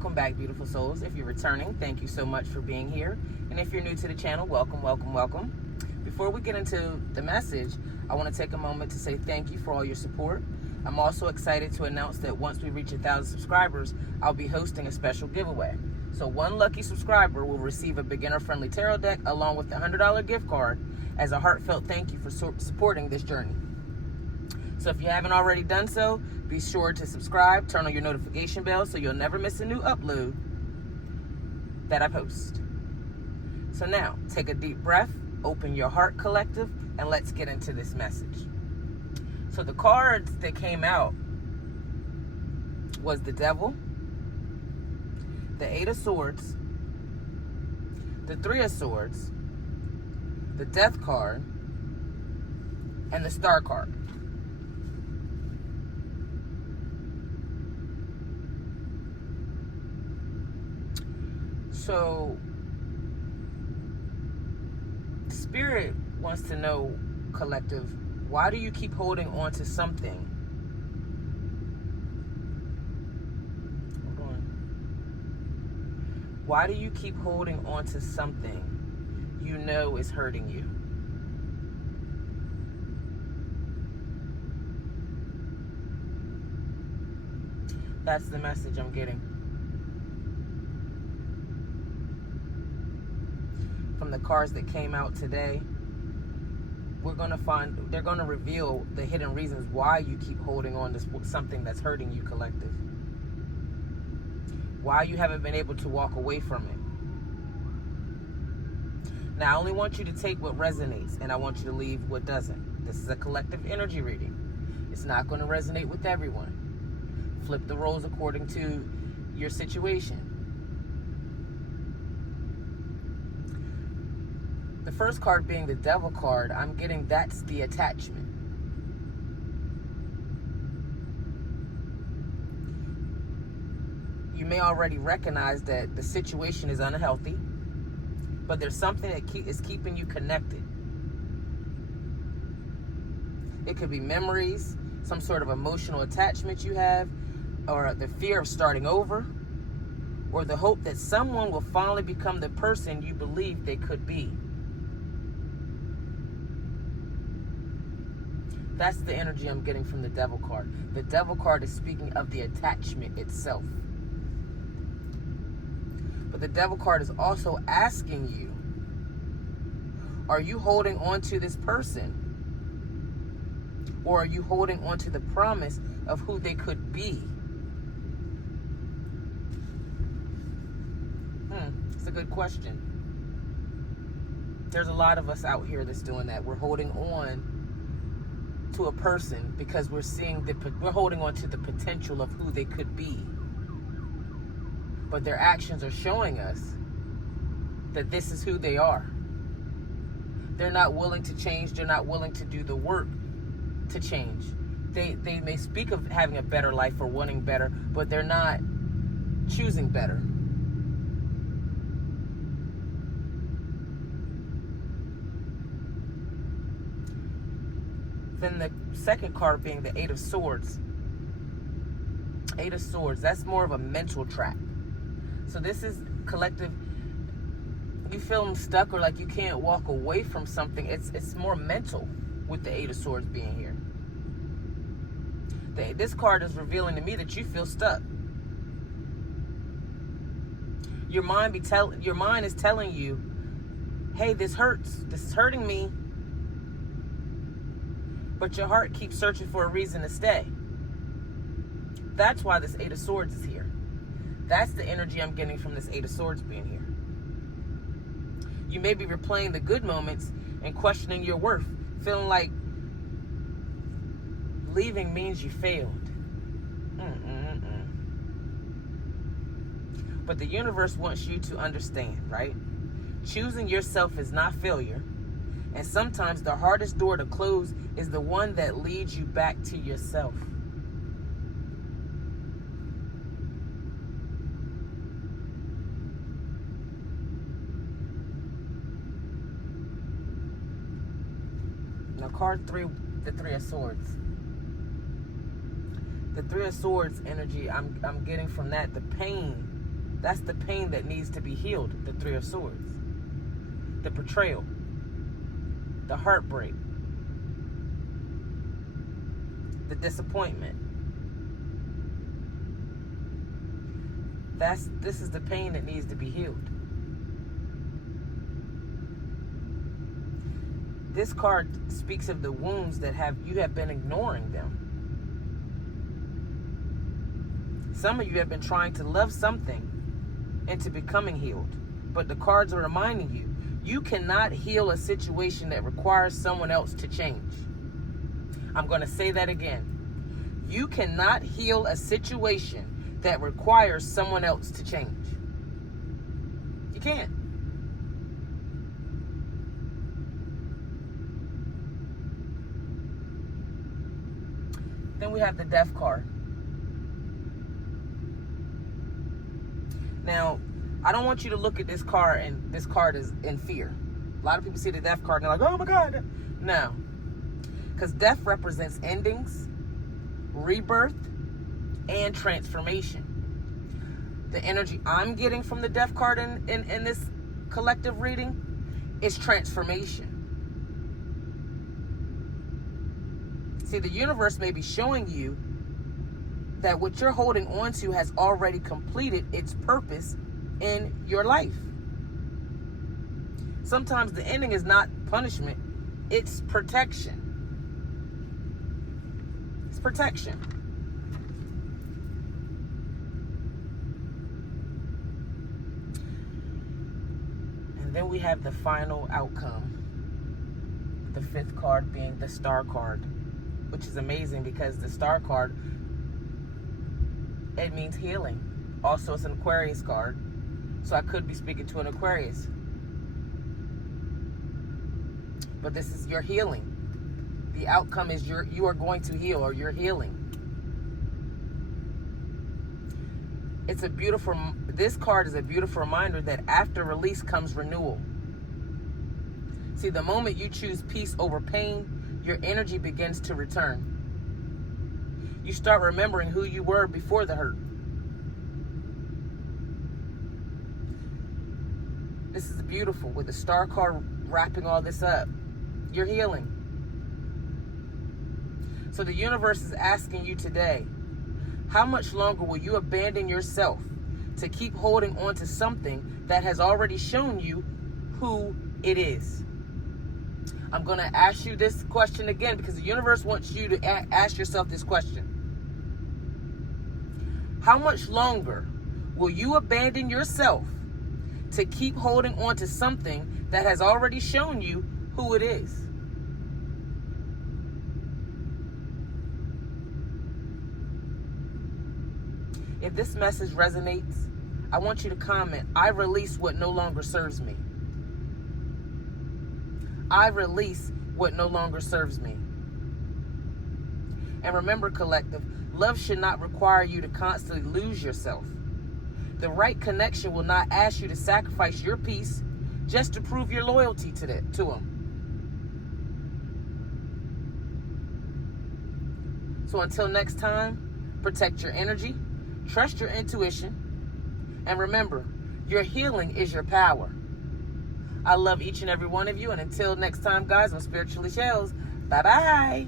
Welcome back, beautiful souls. If you're returning, thank you so much for being here. And if you're new to the channel, welcome, welcome, welcome. Before we get into the message, I want to take a moment to say thank you for all your support. I'm also excited to announce that once we reach 1,000 subscribers, I'll be hosting a special giveaway. So one lucky subscriber will receive a beginner-friendly tarot deck along with a $100 gift card as a heartfelt thank you for supporting this journey. So if you haven't already done so, be sure to subscribe, turn on your notification bell so you'll never miss a new upload that I post. So now, take a deep breath, open your heart, collective, and let's get into this message. So the cards that came out was the Devil, the Eight of Swords, the Three of Swords, the Death card, and the Star card. So, Spirit wants to know, collective, why do you keep holding on to something? Hold on. Why do you keep holding on to something you know is hurting you? That's the message I'm getting. From the cards that came out today, they're going to reveal the hidden reasons why you keep holding on to something that's hurting you, collective. Why you haven't been able to walk away from it. Now, I only want you to take what resonates, and I want you to leave what doesn't. This is a collective energy reading. It's not going to resonate with everyone. Flip the roles according to your situation. The first card being the Devil card, I'm getting that's the attachment. You may already recognize that the situation is unhealthy, but there's something that is keeping you connected. It could be memories, some sort of emotional attachment you have, or the fear of starting over, or the hope that someone will finally become the person you believe they could be. That's the energy I'm getting from the Devil card. The Devil card is speaking of the attachment itself. But the Devil card is also asking you, are you holding on to this person? Or are you holding on to the promise of who they could be? It's a good question. There's a lot of us out here that's doing that. We're holding on to a person because we're holding on to the potential of who they could be. But their actions are showing us that this is who they are. They're not willing to change. They're not willing to do the work to change. They may speak of having a better life or wanting better, but they're not choosing better. Then the second card being the Eight of Swords. Eight of Swords, that's more of a mental trap. So this is collective. You feel stuck or like you can't walk away from something. It's more mental with the Eight of Swords being here. This card is revealing to me that you feel stuck. Your mind is telling you, hey, this hurts. This is hurting me. But your heart keeps searching for a reason to stay. That's why this Eight of Swords is here. That's the energy I'm getting from this Eight of Swords being here. You may be replaying the good moments and questioning your worth, feeling like leaving means you failed. But the universe wants you to understand, right? Choosing yourself is not failure. And sometimes the hardest door to close is the one that leads you back to yourself. Now, card 3, the Three of Swords. The Three of Swords energy, I'm getting from that the pain That's the pain that needs to be healed, the Three of Swords. The betrayal, the heartbreak, the disappointment. This is the pain that needs to be healed. This card speaks of the wounds that you have been ignoring them. Some of you have been trying to love something into becoming healed, but the cards are reminding you, you cannot heal a situation that requires someone else to change. I'm going to say that again. You cannot heal a situation that requires someone else to change. You can't. Then we have the Death card. Now, I don't want you to look at this card and this card is in fear. A lot of people see the Death card and they're like, oh my God. No. Because death represents endings, rebirth, and transformation. The energy I'm getting from the Death card in this collective reading is transformation. See, the universe may be showing you that what you're holding on to has already completed its purpose in your life. Sometimes the ending is not punishment, it's protection. It's protection. And then we have the final outcome. The fifth card being the Star card, which is amazing because the Star card, it means healing. Also, it's an Aquarius card, so I could be speaking to an Aquarius. But this is your healing. The outcome is you are going to heal, or you're healing. This card is a beautiful reminder that after release comes renewal. See, the moment you choose peace over pain, your energy begins to return. You start remembering who you were before the hurt. This is beautiful with the Star card wrapping all this up. You're healing. So the universe is asking you today, how much longer will you abandon yourself to keep holding on to something that has already shown you who it is? I'm going to ask you this question again because the universe wants you to ask yourself this question. How much longer will you abandon yourself to keep holding on to something that has already shown you who it is? If this message resonates, I want you to comment, I release what no longer serves me. I release what no longer serves me. And remember, collective, love should not require you to constantly lose yourself. The right connection will not ask you to sacrifice your peace just to prove your loyalty to him. So until next time, protect your energy, trust your intuition, and remember, your healing is your power. I love each and every one of you, and until next time, guys, I'm Spiritually Shellz. Bye-bye.